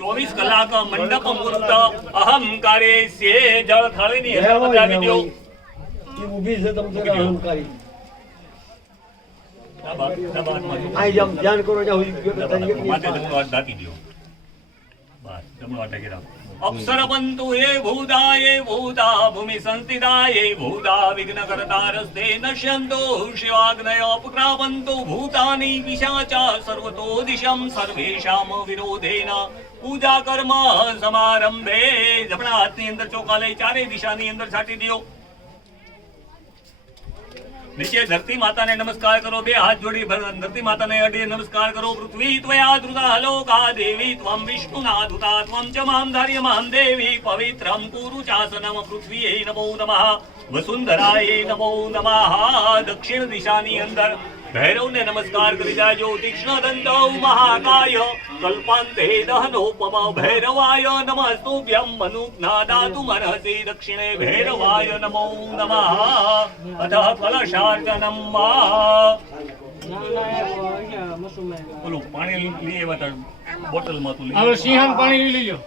ચોવીસ કલાક મંડપ મુક્ત અહંકારે સે જળ થળીની અંદર બતાવી દો એ ઊભી છે તમ તારે અહંકારી. દબા- દબાણમાં જો. ધ્યાન કરો ત્યાં સુધી ગયો તો તારી એકની માથે જમણો હાથ ઢાંકી બસ, જમણો અટકી રાખો. અક્ષરપંતુ એ એ ભૂતા ભૂમિ સંસ્થિતાયે ભૂતા વિઘ્નકર્તારસ્તે નશ્યંતો શિવાગ્નય અપક્રાવંતો ભૂતાની વિશાચા સર્વતો દિશમ સર્વેષામ વિરોધેન પૂજા કર્મ સમારંભે જમણા હાથની અંદર ચોકા લઈ ચારે દિશાની અંદર છાટી દ્યો નીચે ધરતી માતાને નમસ્કાર કરો બે હાથ જોડી ધરતી માતાને અડી નમસ્કાર કરો પૃથ્વી ત્વયા ધૃતા હલોકા દેવી ત્વમ વિષ્ણુના ધુતા ત્વમ ચ મામ ધાર્યમામ દેવી પવિત્રમ કુરુ ચાસનમ પૃથ્વીએ નમો નમઃ વસુંધરાય નમો નમઃ દક્ષિણ દિશાની અંદર ભૈરવને નમસ્કાર કરી જાજો તીક્ષ્ણ દંતૌ મહાકાય કલ્પાંતે દહનોપમ ભૈરવાય નમસ્તુભ્યમ મનુજ્ઞાદાતુ મર્હસી દક્ષિણે ભૈરવાય નમો નમઃ અથ ફલશાર્ચનમ ઓલું પાણી લઈ આવ્યા બોટલમાં તું લઈ હવે સિંહણ પાણી લઈ લો